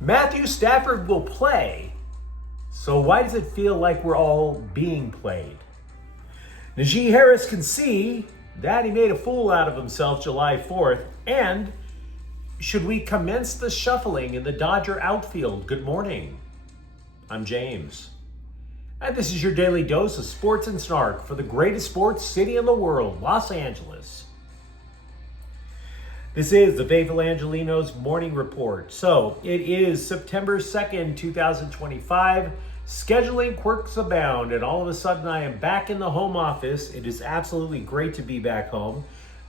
Matthew Stafford will play, so why does it feel like we're all being played? Najee Harris can see that he made a fool out of himself July 4th, and should we commence the shuffling in the Dodger outfield? Good morning. I'm James. And this is your daily dose of sports and snark for the greatest sports city in the world, Los Angeles. This is the faithful Angelenos morning report. So it is September 2nd, 2025. Scheduling quirks abound, and all of a sudden I am back in the home office. It is absolutely great to be back home.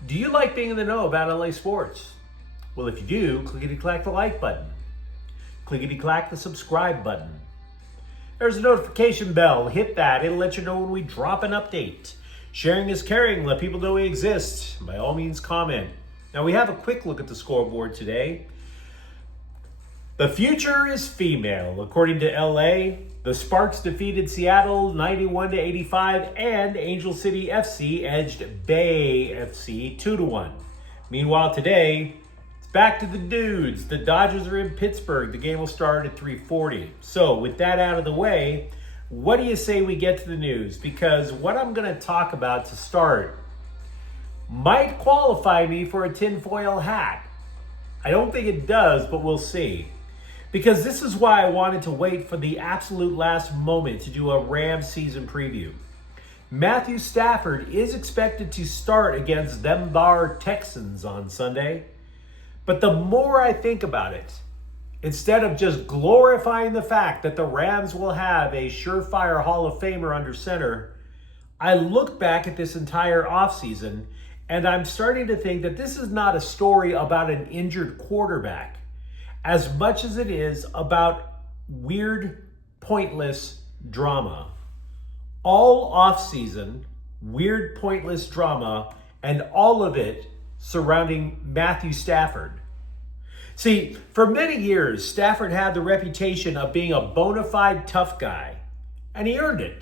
Do you like being in the know about LA sports? Well, if you do, clickety-clack the like button. Clickety-clack the subscribe button. There's a notification bell. Hit that. It'll let you know when we drop an update. Sharing is caring. Let people know we exist. By all means, comment. Now, we have a quick look at the scoreboard today. The future is female. According to LA, the Sparks defeated Seattle 91-85, and Angel City FC edged Bay FC 2-1. Meanwhile, today, it's back to the dudes. The Dodgers are in Pittsburgh. The game will start at 3:40. So, with that out of the way, what do you say we get to the news? Because what I'm going to talk about to start might qualify me for a tinfoil hat. I don't think it does, but we'll see. Because this is why I wanted to wait for the absolute last moment to do a Rams season preview. Matthew Stafford is expected to start against them Bar Texans on Sunday. But the more I think about it, instead of just glorifying the fact that the Rams will have a surefire Hall of Famer under center, I look back at this entire offseason and I'm starting to think that this is not a story about an injured quarterback as much as it is about weird, pointless drama. All offseason, weird, pointless drama, and all of it surrounding Matthew Stafford. See, for many years, Stafford had the reputation of being a bona fide tough guy, and he earned it.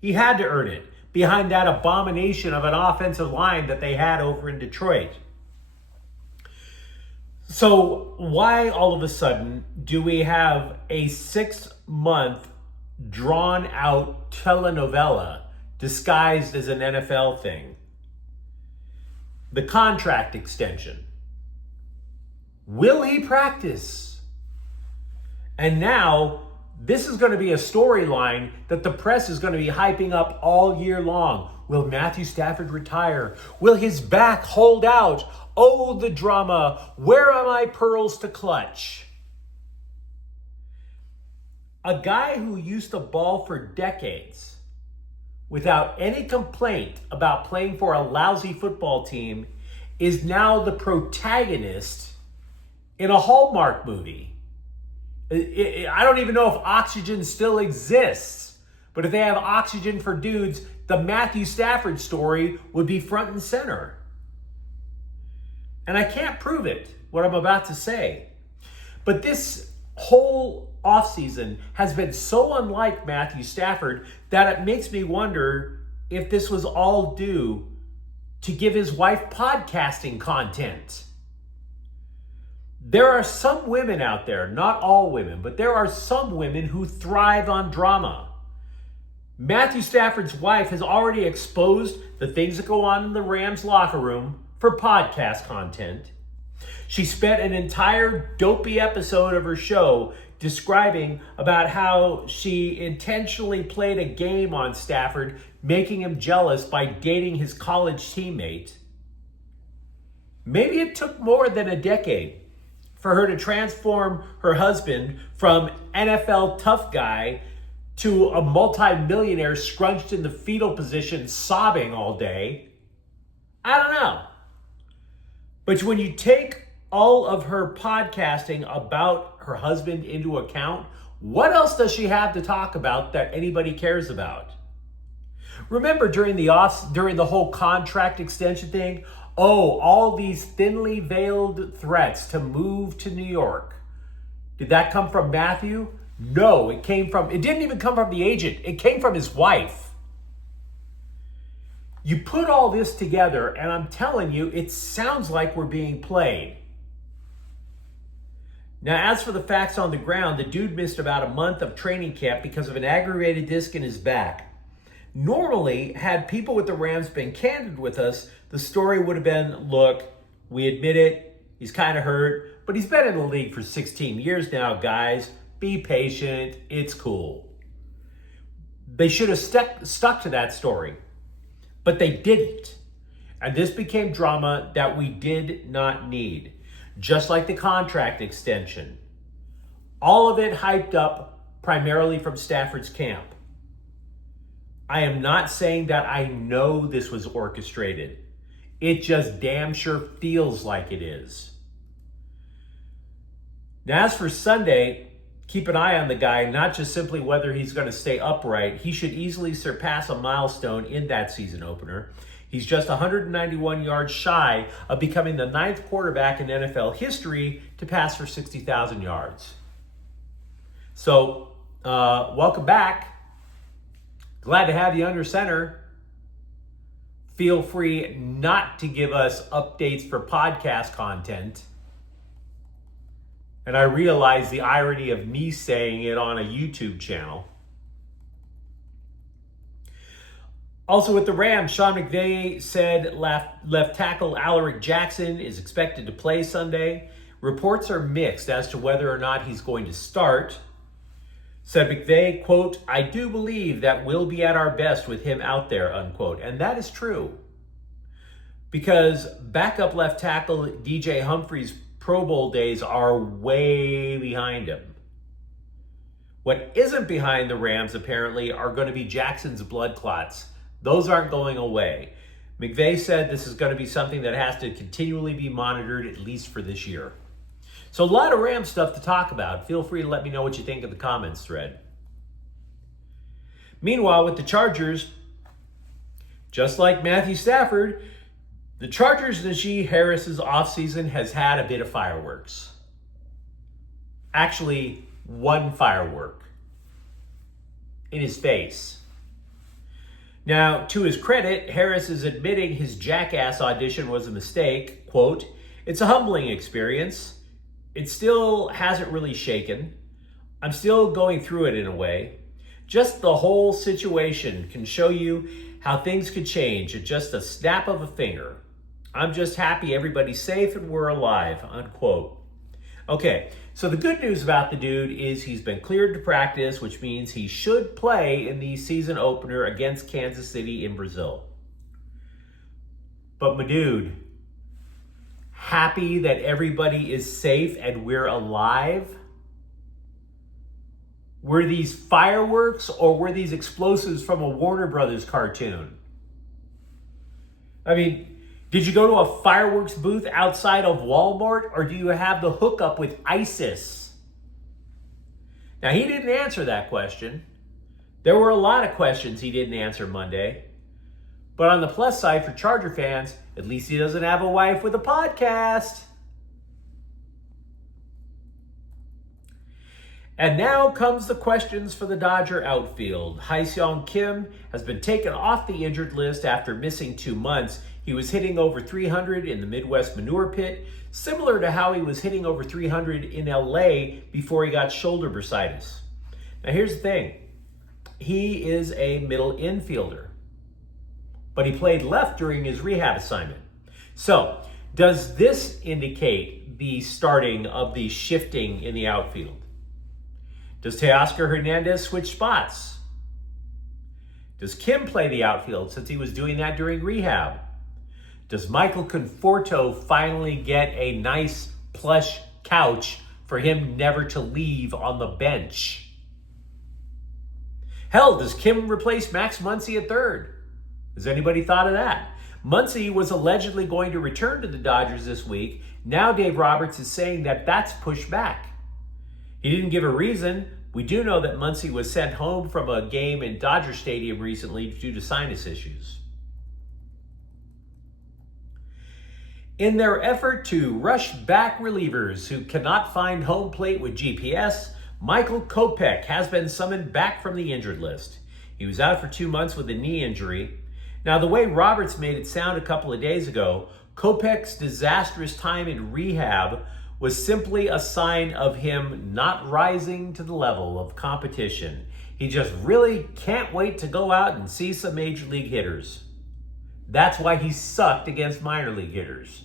He had to earn it behind that abomination of an offensive line that they had over in Detroit. So why all of a sudden do we have a 6-month drawn-out telenovela disguised as an NFL thing? The contract extension. Will he practice? And now, this is going to be a storyline that the press is going to be hyping up all year long. Will Matthew Stafford retire? Will his back hold out? Oh, the drama. Where are my pearls to clutch? A guy who used to ball for decades without any complaint about playing for a lousy football team is now the protagonist in a Hallmark movie. I don't even know if Oxygen still exists, but if they have Oxygen for dudes, the Matthew Stafford story would be front and center. And I can't prove it, what I'm about to say. But this whole offseason has been so unlike Matthew Stafford that it makes me wonder if this was all due to give his wife podcasting content. There are some women out there, not all women, but there are some women who thrive on drama. Matthew Stafford's wife has already exposed the things that go on in the Rams locker room for podcast content. She spent an entire dopey episode of her show describing about how she intentionally played a game on Stafford, making him jealous by dating his college teammate. Maybe it took more than a decade for her to transform her husband from NFL tough guy to a multi-millionaire scrunched in the fetal position sobbing all day. I don't know. But when you take all of her podcasting about her husband into account, what else does she have to talk about that anybody cares about? Remember during the whole contract extension thing, all these thinly veiled threats to move to New York. Did that come from Matthew? No, it didn't even come from the agent. It came from his wife. You put all this together, and I'm telling you, it sounds like we're being played. Now, as for the facts on the ground, the dude missed about a month of training camp because of an aggravated disc in his back. Normally, had people with the Rams been candid with us, the story would have been, look, we admit it, he's kind of hurt, but he's been in the league for 16 years now, guys. Be patient, it's cool. They should have stuck to that story, but they didn't. And this became drama that we did not need. Just like the contract extension. All of it hyped up primarily from Stafford's camp. I am not saying that I know this was orchestrated. It just damn sure feels like it is. Now, as for Sunday, keep an eye on the guy, not just simply whether he's going to stay upright. He should easily surpass a milestone in that season opener. He's just 191 yards shy of becoming the 9th quarterback in NFL history to pass for 60,000 yards. So, welcome back. Glad to have you under center. Feel free not to give us updates for podcast content. And I realize the irony of me saying it on a YouTube channel. Also with the Rams, Sean McVay said left tackle Alaric Jackson is expected to play Sunday. Reports are mixed as to whether or not he's going to start. Said McVay, quote, I do believe that we'll be at our best with him out there, unquote. And that is true. Because backup left tackle DJ Humphries' Pro Bowl days are way behind him. What isn't behind the Rams, apparently, are going to be Jackson's blood clots. Those aren't going away. McVay said this is going to be something that has to continually be monitored, at least for this year. So a lot of Rams stuff to talk about. Feel free to let me know what you think in the comments thread. Meanwhile, with the Chargers, just like Matthew Stafford, the Chargers' Najee Harris's offseason has had a bit of fireworks. Actually, one firework in his face. Now, to his credit, Harris is admitting his Jackass audition was a mistake. Quote, it's a humbling experience. It still hasn't really shaken. I'm still going through it in a way. Just the whole situation can show you how things could change at just a snap of a finger. I'm just happy everybody's safe and we're alive, unquote. Okay, so the good news about the dude is he's been cleared to practice, which means he should play in the season opener against Kansas City in Brazil. But my dude, happy that everybody is safe and we're alive? Were these fireworks or were these explosives from a Warner Brothers cartoon? I mean, did you go to a fireworks booth outside of Walmart, or do you have the hookup with ISIS? Now, he didn't answer that question. There were a lot of questions he didn't answer Monday. But on the plus side for Charger fans, at least he doesn't have a wife with a podcast. And now comes the questions for the Dodger outfield. Ha-Seong Kim has been taken off the injured list after missing 2 months. He was hitting over 300 in the Midwest Manure Pit, similar to how he was hitting over 300 in LA before he got shoulder bursitis. Now here's the thing. He is a middle infielder, but he played left during his rehab assignment. So, does this indicate the starting of the shifting in the outfield? Does Teoscar Hernandez switch spots? Does Kim play the outfield since he was doing that during rehab? Does Michael Conforto finally get a nice plush couch for him never to leave on the bench? Hell, does Kim replace Max Muncy at third? Has anybody thought of that? Muncy was allegedly going to return to the Dodgers this week. Now Dave Roberts is saying that that's pushed back. He didn't give a reason. We do know that Muncy was sent home from a game in Dodger Stadium recently due to sinus issues. In their effort to rush back relievers who cannot find home plate with GPS, Michael Kopech has been summoned back from the injured list. He was out for 2 months with a knee injury. Now, the way Roberts made it sound a couple of days ago, Kopech's disastrous time in rehab was simply a sign of him not rising to the level of competition. He just really can't wait to go out and see some major league hitters. That's why he sucked against minor league hitters.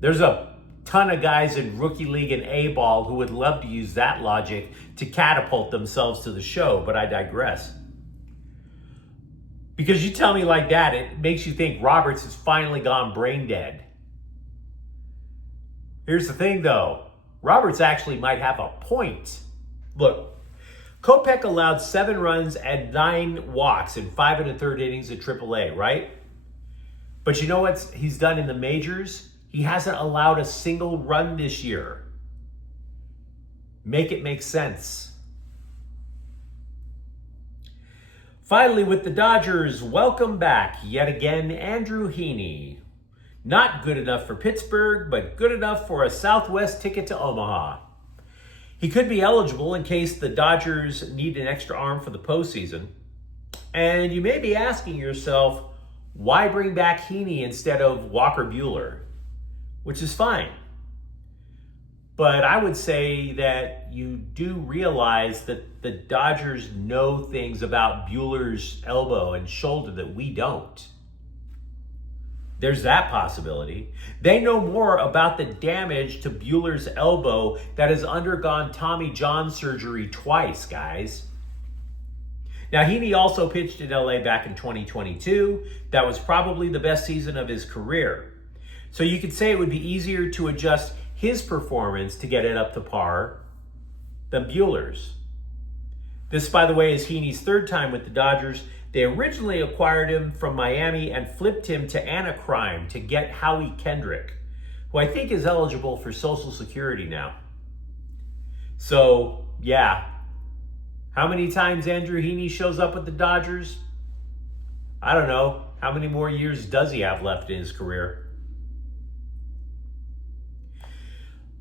There's a ton of guys in rookie league and A-ball who would love to use that logic to catapult themselves to the show, but I digress. Because you tell me like that, it makes you think Roberts has finally gone brain dead. Here's the thing though, Roberts actually might have a point. Look, Kopech allowed 7 runs and 9 walks in 5 1/3 innings at AAA, right? But you know what he's done in the majors? He hasn't allowed a single run this year. Make it make sense. Finally, with the Dodgers, welcome back yet again, Andrew Heaney. Not good enough for Pittsburgh, but good enough for a Southwest ticket to Omaha. He could be eligible in case the Dodgers need an extra arm for the postseason. And you may be asking yourself, why bring back Heaney instead of Walker Buehler? Which is fine. But I would say that you do realize that the Dodgers know things about Buehler's elbow and shoulder that we don't. There's that possibility. They know more about the damage to Buehler's elbow that has undergone Tommy John surgery twice, guys. Now, Heaney also pitched in LA back in 2022. That was probably the best season of his career. So you could say it would be easier to adjust his performance to get it up to par than Buehler's. This, by the way, is Heaney's 3rd time with the Dodgers. They originally acquired him from Miami and flipped him to Anaheim to get Howie Kendrick, who I think is eligible for Social Security now. So, yeah. How many times Andrew Heaney shows up with the Dodgers? I don't know. How many more years does he have left in his career?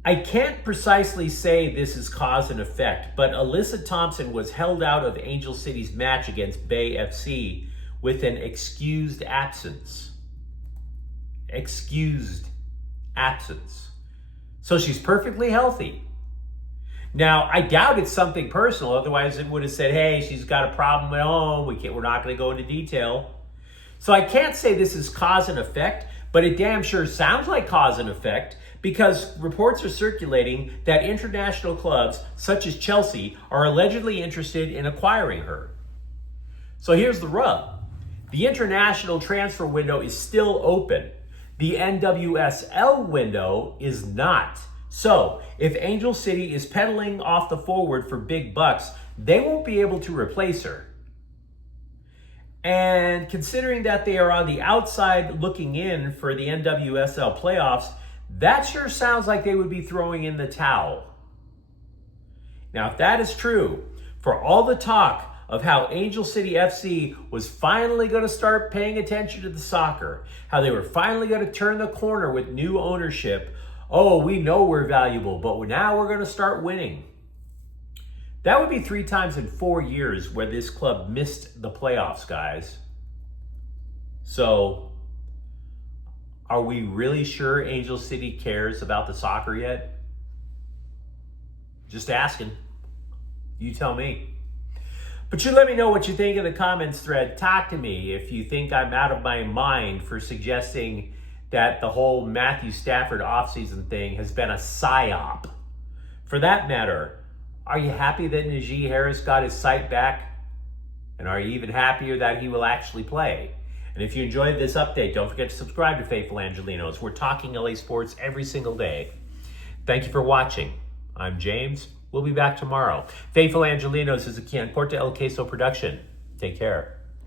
I can't precisely say this is cause and effect, but Alyssa Thompson was held out of Angel City's match against Bay FC with an excused absence. Excused absence. So she's perfectly healthy. Now, I doubt it's something personal, otherwise it would have said, hey, she's got a problem at home, we're not going to go into detail. So I can't say this is cause and effect, but it damn sure sounds like cause and effect, because reports are circulating that international clubs, such as Chelsea, are allegedly interested in acquiring her. So here's the rub. The international transfer window is still open. The NWSL window is not. So if Angel City is pedaling off the forward for big bucks, they won't be able to replace her. And considering that they are on the outside looking in for the NWSL playoffs, that sure sounds like they would be throwing in the towel. Now, if that is true, for all the talk of how Angel City FC was finally going to start paying attention to the soccer, how they were finally going to turn the corner with new ownership, oh, we know we're valuable, but now we're going to start winning. That would be 3 times in 4 years where this club missed the playoffs, guys. So, are we really sure Angel City cares about the soccer yet? Just asking. You tell me. But you let me know what you think in the comments thread. Talk to me if you think I'm out of my mind for suggesting that the whole Matthew Stafford offseason thing has been a psyop. For that matter, are you happy that Najee Harris got his sight back? And are you even happier that he will actually play? And if you enjoyed this update, don't forget to subscribe to Faithful Angelenos. We're talking LA sports every single day. Thank you for watching. I'm James. We'll be back tomorrow. Faithful Angelenos is a Corte El Queso production. Take care.